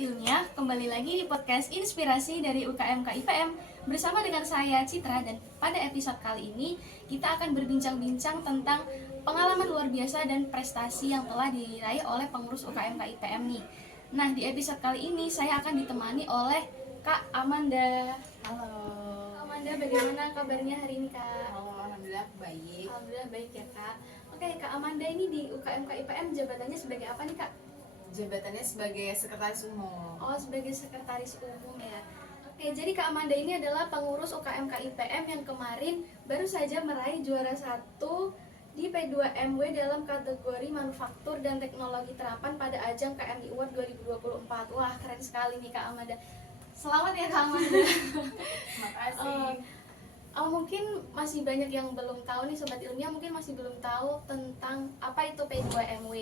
Ilmiah, kembali lagi di podcast Inspirasi dari UKM KIPM bersama dengan saya Citra, dan pada episode kali ini kita akan berbincang-bincang tentang pengalaman luar biasa dan prestasi yang telah diraih oleh pengurus UKM KIPM nih. Nah, di episode kali ini saya akan ditemani oleh Kak Amanda. Halo. Kak Amanda, bagaimana kabarnya hari ini, Kak? Halo, alhamdulillah baik. Alhamdulillah baik ya, Kak. Oke, Kak Amanda ini di UKM KIPM jabatannya sebagai apa nih, Kak? Jabatannya sebagai sekretaris umum. Oh, sebagai sekretaris umum ya. Oke, jadi Kak Amanda ini adalah pengurus UKM KIPM yang kemarin baru saja meraih juara 1 di P2MW dalam kategori manufaktur dan teknologi terapan pada ajang KMI Award 2024. Wah, keren sekali nih Kak Amanda. Selamat ya Kak Amanda. Terima kasih. Mungkin masih banyak yang belum tahu nih Sobat Ilmiah, mungkin masih belum tahu tentang apa itu P2MW.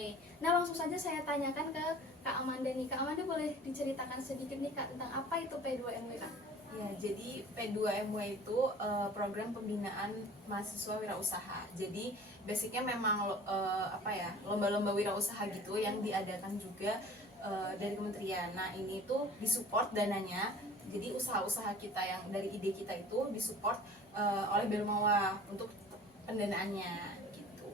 Nah, langsung saja saya tanyakan ke Kak Amanda nih. Kak Amanda boleh diceritakan sedikit nih Kak tentang apa itu P2MW, Kak? Ya, jadi P2MW itu program pembinaan mahasiswa wirausaha. Jadi basicnya memang lomba-lomba wirausaha gitu yang diadakan juga dari kementerian. Nah, ini tuh disupport dananya. Jadi usaha-usaha kita yang dari ide kita itu disupport oleh Belmawa untuk pendanaannya gitu.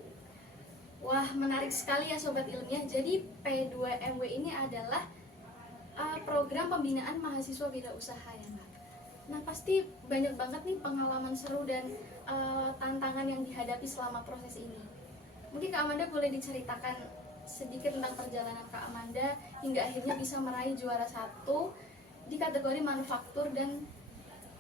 Wah, menarik sekali ya Sobat Ilmiah. Jadi P2MW ini adalah program pembinaan mahasiswa wirausaha ya Kak. Nah, pasti banyak banget nih pengalaman seru dan tantangan yang dihadapi selama proses ini. Mungkin Kak Amanda boleh diceritakan sedikit tentang perjalanan Kak Amanda hingga akhirnya bisa meraih juara 1 di kategori manufaktur dan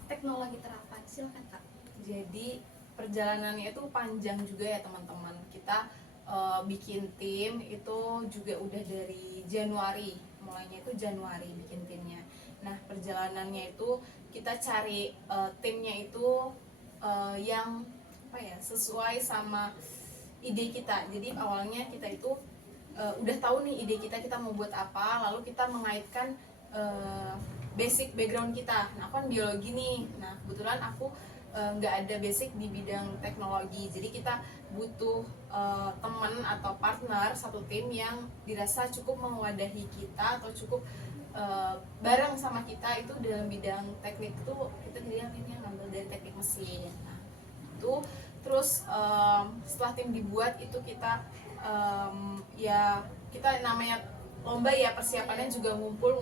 teknologi terapan. Silakan Kak. Jadi perjalanannya itu panjang juga ya teman-teman. Kita bikin tim itu juga udah dari Januari, mulainya itu Januari bikin timnya. Nah, perjalanannya itu kita cari timnya itu yang sesuai sama ide kita. Jadi awalnya kita itu udah tahu nih ide kita mau buat apa, lalu kita mengaitkan basic background kita. Nah, aku kan biologi nih. Nah, kebetulan aku nggak ada basic di bidang teknologi, jadi kita butuh teman atau partner satu tim yang dirasa cukup mewadahi kita atau cukup bareng sama kita itu dalam bidang teknik. Itu kita jadi yang ngambil dari teknik mesin. Nah, itu terus setelah tim dibuat itu kita kita namanya lomba ya, persiapannya juga ngumpul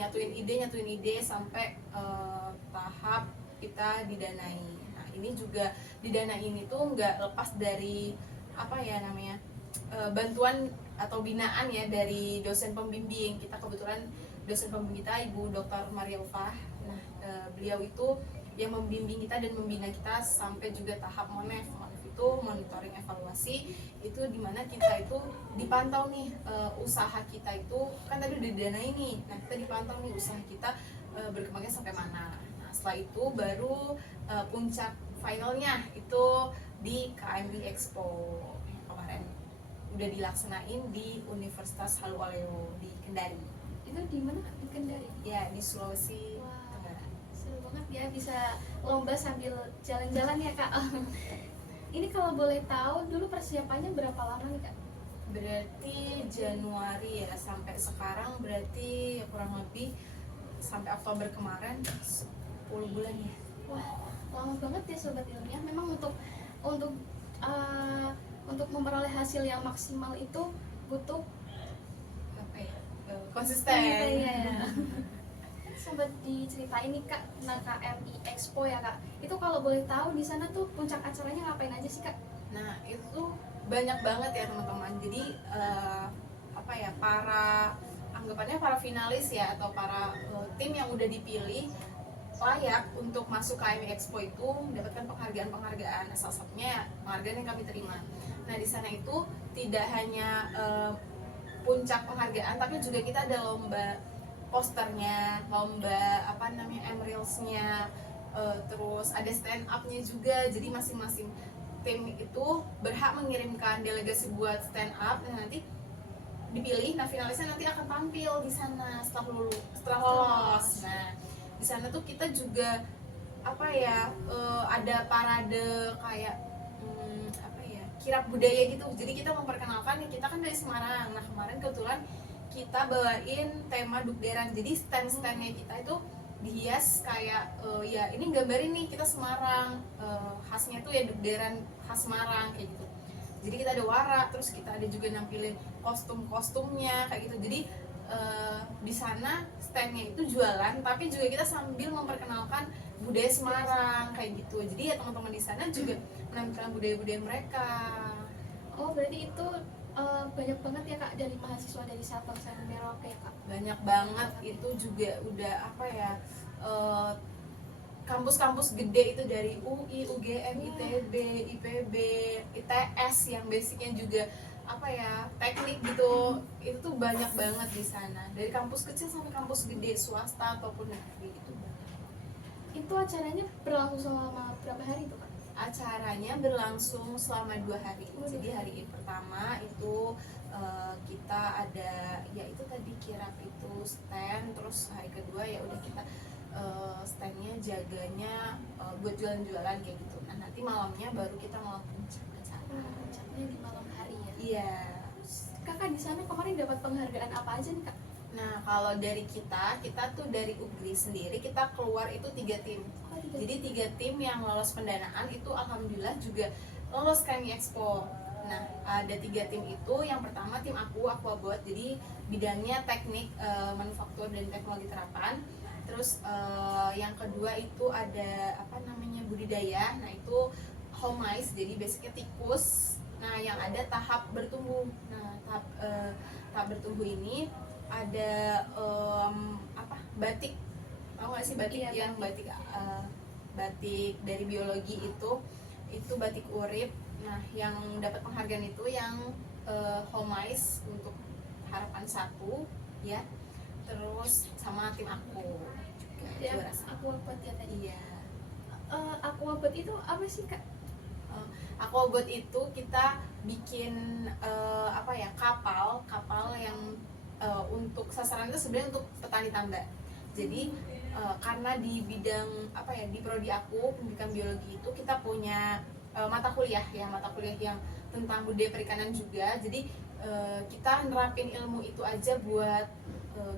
nyatuin ide sampai tahap kita didanai. Nah, ini juga didanain itu nggak lepas dari bantuan atau binaan ya dari dosen pembimbing kita. Kebetulan dosen pembimbing kita Ibu Dr. Marielfah. Nah, beliau itu yang membimbing kita dan membina kita sampai juga tahap MONEF itu monitoring evaluasi, itu dimana kita itu dipantau nih usaha kita itu kan tadi udah didanai nih. Nah, kita dipantau nih usaha kita berkembangnya sampai mana. Nah, setelah itu baru puncak finalnya itu di KMI Expo kemarin udah dilaksanain di Universitas Haluoleo di Kendari. Itu di mana Kak? Di Kendari? Ya, di Sulawesi Tenggara. Seru banget ya bisa lomba sambil jalan-jalan ya Kak. Ini kalau boleh tahu dulu persiapannya berapa lama nih Kak? Berarti Januari ya sampai sekarang, berarti ya kurang lebih sampai Oktober kemarin 10 bulan ya. Wah, lama banget ya Sobat Ilmiah. Memang untuk memperoleh hasil yang maksimal itu butuh Konsisten. Ya. Sobat diceritain nih Kak tentang KMI Expo ya Kak. Itu kalau boleh tahu di sana tuh puncak acaranya ngapain aja sih Kak? Nah, itu banyak banget ya teman-teman. Jadi para finalis ya atau para tim yang udah dipilih layak untuk masuk KMI Expo itu mendapatkan penghargaan. Salah satunya penghargaan yang kami terima. Nah, di sana itu tidak hanya puncak penghargaan, tapi juga kita ada lomba posternya, lomba emeraldsnya, terus ada stand up-nya juga. Jadi masing-masing tim itu berhak mengirimkan delegasi buat stand up. Nah, nanti dipilih, nah finalisnya nanti akan tampil di sana setelah lolos. Nah, di sana tuh kita juga ada parade kayak kirap budaya gitu. Jadi kita memperkenalkan, kita kan dari Semarang. Nah, kemarin kebetulan kita bawain tema dukderan. Jadi stand-standnya kita itu dihias kayak ya ini gambarin nih kita Semarang, khasnya tuh ya dukderan khas Semarang kayak gitu. Jadi kita ada wara, terus kita ada juga nampilin kostum-kostumnya kayak gitu. Jadi di sana standnya itu jualan, tapi juga kita sambil memperkenalkan budaya Semarang kayak gitu. Jadi ya teman-teman di sana juga menampilkan budaya-budaya mereka. Oh, berarti itu banyak banget ya Kak dari mahasiswa dari Sabang sampai Merauke ya Kak. Banyak banget, itu juga udah apa ya, kampus-kampus gede itu dari UI, UGM, ITB, IPB, ITS yang basicnya juga apa ya, teknik gitu. Itu tuh banyak banget di sana, dari kampus kecil sampai kampus gede swasta ataupun negeri gitu. Itu acaranya berlangsung selama berapa hari tuh Kak? Acaranya berlangsung selama 2 hari. Jadi hari pertama itu kita ada ya itu tadi kirap itu stand, terus hari kedua ya udah kita standnya jaganya buat jualan-jualan kayak gitu. Nah nanti malamnya baru kita mau puncak acara. Puncaknya di malam hari ya. Iya. Terus Kakak di sana kemarin dapat penghargaan apa aja nih Kak? Nah kalau dari kita tuh dari UGRI sendiri kita keluar itu 3 tim. Oh, tiga. Jadi 3 tim yang lolos pendanaan itu alhamdulillah juga lolos KMI Expo. Nah ada 3 tim itu, yang pertama tim Aquabot, jadi bidangnya teknik manufaktur dan teknologi terapan. Terus yang kedua itu ada apa namanya budidaya, nah itu Homais, jadi basicnya tikus. Nah yang ada tahap bertumbuh. Nah tahap bertumbuh ini ada apa batik, tahu nggak sih batik? Iya, Yang batik batik dari biologi itu batik urip. Nah yang dapat penghargaan itu yang Homais untuk harapan 1 ya, terus sama tim aku juga Ya, juara 1. Aquabot ya tadi. Iya. Aquabot itu apa sih Kak? Aquabot itu kita bikin apa ya, kapal yang untuk sasaran itu sebenarnya untuk petani tambak. Jadi karena di bidang apa ya, di prodi aku pendidikan biologi itu kita punya mata kuliah yang tentang budaya perikanan juga. Jadi kita nerapin ilmu itu aja buat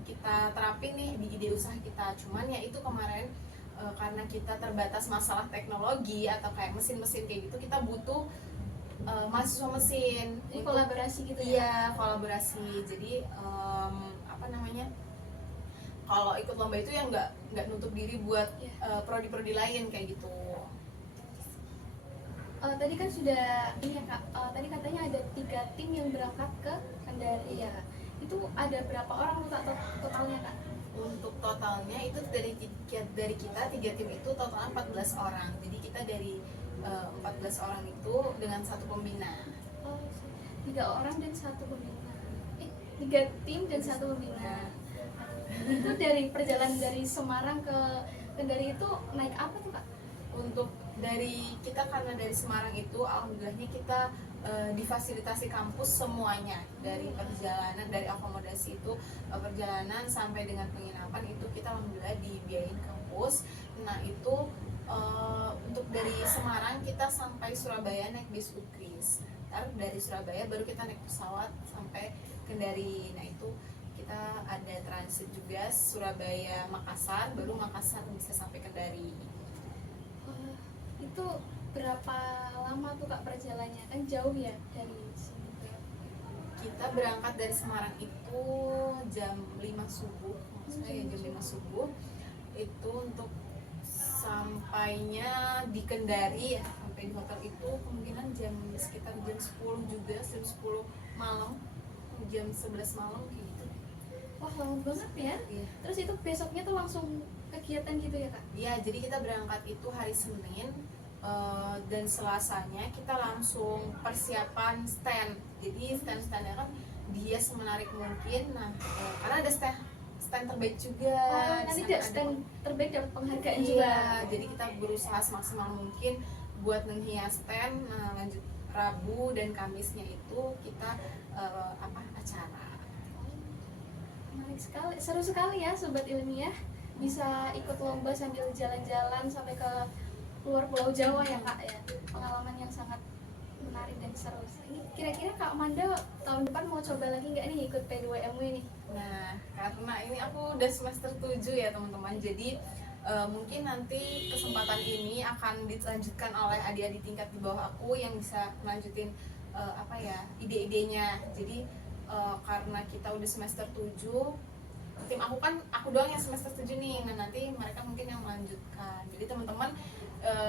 kita terapin nih di ide usaha kita. Cuman ya itu kemarin karena kita terbatas masalah teknologi atau kayak mesin-mesin kayak gitu, kita butuh mahasiswa mesin. Ini kolaborasi gitu ya? Iya, kolaborasi. Jadi apa namanya, kalau ikut lomba itu ya nggak nutup diri buat prodi-prodi lain kayak gitu. Tadi kan sudah ini ya Kak, tadi katanya ada 3 tim yang berangkat ke Kendari ya. Itu ada berapa orang tuh Kak totalnya Kak? Untuk totalnya itu dari kita 3 tim itu totalnya 14 orang. Jadi kita dari 14 orang itu dengan 1 pembina. Oh, 3 orang dan 1 pembina. 3 tim dan 1 pembina. Itu dari perjalanan dari Semarang ke Kendari itu naik apa tuh Kak? Untuk dari kita, karena dari Semarang itu alhamdulillahnya kita difasilitasi kampus semuanya, dari perjalanan, dari akomodasi itu perjalanan sampai dengan penginapan itu kita alhamdulillah dibiayain kampus. Nah itu untuk dari Semarang kita sampai Surabaya naik bis Ukris. Ntar dari Surabaya baru kita naik pesawat sampai Kendari. Nah itu kita ada transit juga Surabaya Makassar, baru Makassar bisa sampai Kendari. Itu berapa lama tuh Kak perjalanannya? Kan jauh ya dari sini ke... Kita berangkat dari Semarang itu jam 5 subuh, maksudnya ya jam 5 subuh. Itu untuk sampainya di Kendari ya, sampai di hotel itu kemungkinan sekitar jam 10 juga, jam 10 malam, jam 11 malam kayak gitu. Wah, lama banget ya. Iya. Terus itu besoknya tuh langsung kegiatan gitu ya Kak? Iya, jadi kita berangkat itu hari Senin, dan Selasanya kita langsung persiapan stand. Jadi stand-standnya kan dia semenarik mungkin. Nah karena ada stand terbaik juga. Nanti Di sana stand terbaik dapat penghargaan iya, juga. jadi kita berusaha semaksimal mungkin buat menghias stand. Nah lanjut Rabu dan Kamisnya itu kita acara. Menarik sekali, seru sekali ya Sobat Ilmiah. Bisa ikut lomba sambil jalan-jalan sampai ke luar Pulau Jawa ya Kak ya. Pengalaman yang sangat menarik dan seru. Ini kira-kira Kak Amanda tahun depan mau coba lagi nggak nih ikut P2MW nih? Nah, karena ini aku udah semester 7 ya teman-teman. Jadi mungkin nanti kesempatan ini akan dilanjutkan oleh adik-adik tingkat di bawah aku yang bisa melanjutin ide-idenya. Jadi karena kita udah semester 7, tim aku kan aku doang yang semester 7 nih. Nah, nanti mereka mungkin yang melanjutkan. Jadi teman-teman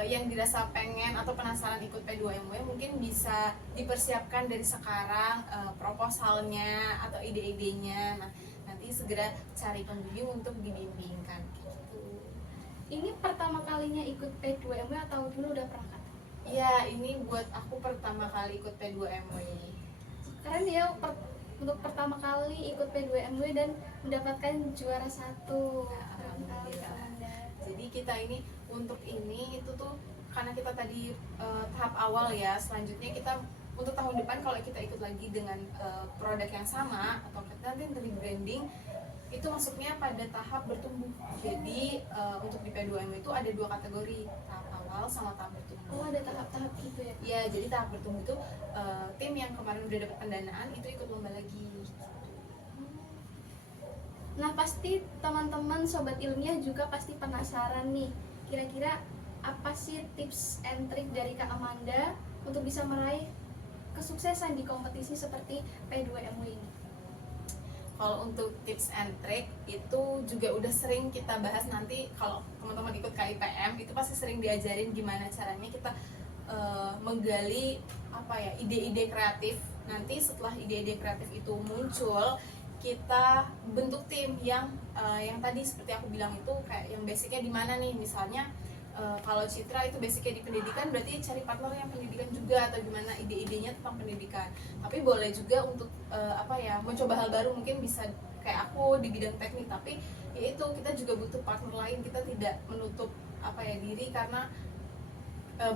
yang dirasa pengen atau penasaran ikut P2MW mungkin bisa dipersiapkan dari sekarang proposalnya atau ide-idenya. Nah, nanti segera cari pembimbing untuk dibimbingkan gitu. Ini pertama kalinya ikut P2MW atau dulu udah pernah Kak? Iya, ini buat aku pertama kali ikut P2MW. Keren ya untuk pertama kali ikut P2MW dan mendapatkan juara 1. Keren kali Kak Amanda. Jadi kita ini untuk ini itu tuh karena kita tadi tahap awal ya. Selanjutnya kita untuk tahun depan kalau kita ikut lagi dengan produk yang sama atau kita nanti rebranding itu masuknya pada tahap bertumbuh. Jadi untuk di P2MW itu ada 2 kategori, tahap awal sama tahap bertumbuh. Oh, ada tahap-tahap gitu ya? Ya, jadi tahap bertumbuh itu tim yang kemarin udah dapat pendanaan itu ikut lomba lagi. Nah, pasti teman-teman Sobat Ilmiah juga pasti penasaran nih, kira-kira apa sih tips and trick dari Kak Amanda untuk bisa meraih kesuksesan di kompetisi seperti P2MW ini? Kalau untuk tips and trick itu juga udah sering kita bahas. Nanti kalau teman-teman ikut KIPM itu pasti sering diajarin gimana caranya kita menggali ide-ide kreatif. Nanti setelah ide-ide kreatif itu muncul, kita bentuk tim yang tadi seperti aku bilang itu kayak yang basicnya di mana nih. Misalnya kalau Citra itu basicnya di pendidikan, berarti cari partner yang pendidikan juga atau gimana ide-idenya tentang pendidikan. Tapi boleh juga untuk mencoba hal baru, mungkin bisa kayak aku di bidang teknik, tapi ya itu kita juga butuh partner lain. Kita tidak menutup diri karena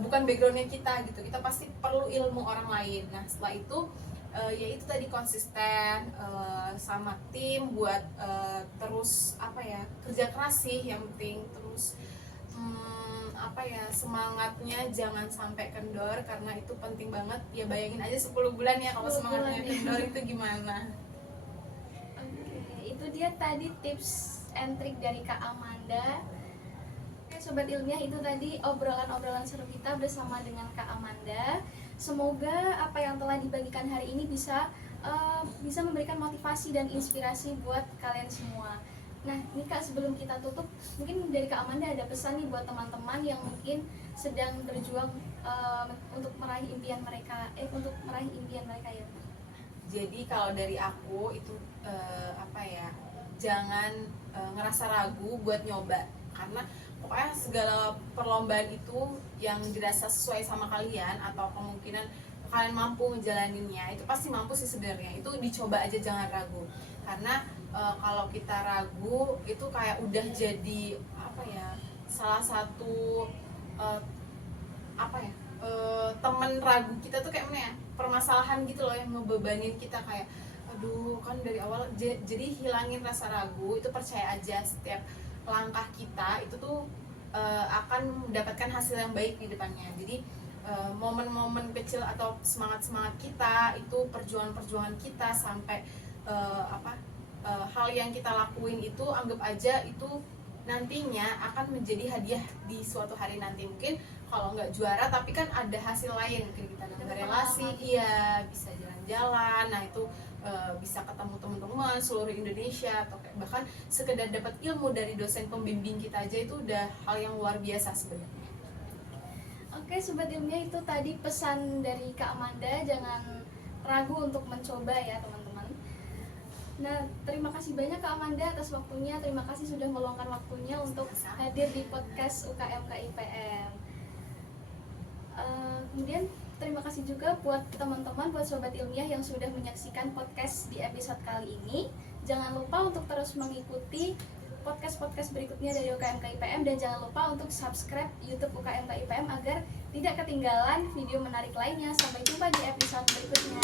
bukan backgroundnya kita gitu. Kita pasti perlu ilmu orang lain. Nah, setelah itu ya itu tadi konsisten sama tim buat terus kerja keras sih yang penting. Terus semangatnya jangan sampai kendor karena itu penting banget. Ya bayangin aja 10 bulan ya kalau 10 semangatnya bulan ya. kendor itu gimana. Oke, itu dia tadi tips and trick dari Kak Amanda. Oke, Sobat Ilmiah, itu tadi obrolan-obrolan seru kita bersama dengan Kak Amanda. Semoga apa yang telah dibagikan hari ini bisa memberikan motivasi dan inspirasi buat kalian semua. Nah, ini Kak, sebelum kita tutup, mungkin dari Kak Amanda ada pesan nih buat teman-teman yang mungkin sedang berjuang untuk meraih impian mereka, ya. Jadi kalau dari aku itu jangan ngerasa ragu buat nyoba, karena pokoknya segala perlombaan itu yang dirasa sesuai sama kalian atau kemungkinan kalian mampu menjalaninya itu pasti mampu sih sebenarnya. Itu dicoba aja, jangan ragu. Karena kalau kita ragu itu kayak udah jadi salah satu temen ragu kita tuh kayak mana ya, permasalahan gitu loh yang ngebebanin kita, kayak aduh kan dari awal. Jadi hilangin rasa ragu, itu percaya aja setiap langkah kita itu tuh akan mendapatkan hasil yang baik di depannya. Jadi momen-momen kecil atau semangat-semangat kita itu, perjuangan-perjuangan kita sampai hal yang kita lakuin itu anggap aja itu nantinya akan menjadi hadiah di suatu hari nanti. Mungkin kalau nggak juara tapi kan ada hasil lain, mungkin kita nambah relasi, iya bisa jalan-jalan. Nah itu bisa ketemu teman-teman seluruh Indonesia, atau bahkan sekedar dapat ilmu dari dosen pembimbing kita aja itu udah hal yang luar biasa sebenarnya. Oke, Sobat Ilmiah, itu tadi pesan dari Kak Amanda, jangan ragu untuk mencoba ya teman-teman. Nah, terima kasih banyak Kak Amanda atas waktunya. Terima kasih sudah meluangkan waktunya untuk hadir di podcast UKM KIPM. Kemudian terima kasih juga buat teman-teman, buat Sobat Ilmiah yang sudah menyaksikan podcast di episode kali ini. Jangan lupa untuk terus mengikuti podcast-podcast berikutnya dari UKM KIPM, dan jangan lupa untuk subscribe YouTube UKM KIPM agar tidak ketinggalan video menarik lainnya. Sampai jumpa di episode berikutnya.